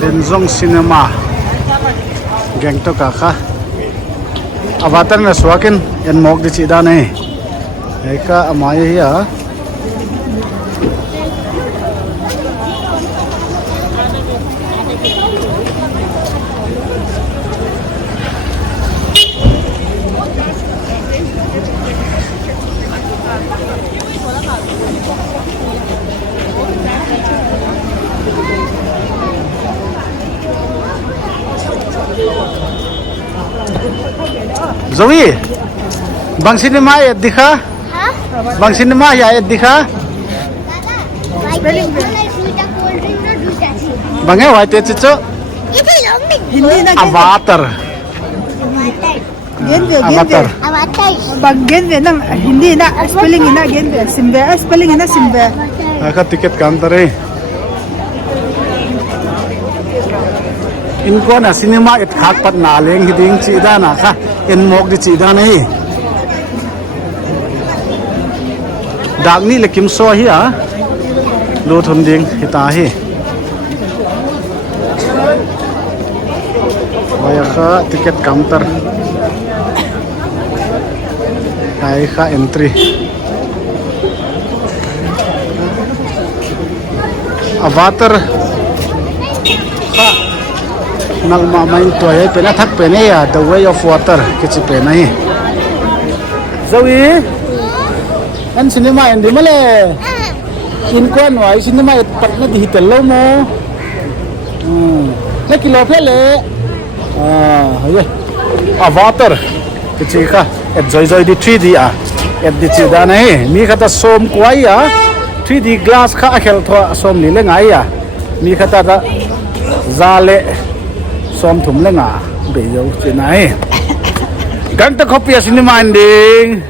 Denzong Cinema Gangtok kaka Avatar na suakin yan mok di cida na eka amaya hiya Zoe, bang sinema ayat dikha? Bang sinema ya ayat dikha? Bang ya white itu cok? Avatar. Avatar. Genve nang hindi na spelling ina genve simbe spelling ina simbe. Aka tiket counter इनको ना सिनेमा इत खाक पत नालेंग हिदिंग चीदा ना खा इन मोक दी चीदा नहीं डागनी लेकिन सो ही आ लो थुंदिंग हिता ही वाया खा टिकट काउंटर आई खा एंट्री अवातर खा nang mamain to ay penathak pene ya the way of water kichi pena hi Zoe an cinema indi male in ko no ai cinema et patna di hitel mo na kilo pele ye Avatar kichi ka et joy joy di 3D a et di chi da nai mi khata som kwai ya 3D glass kha khel tho som ni le ngai ya mi khata da zale som thum lenga be yo che nai gang ta copy cinema ending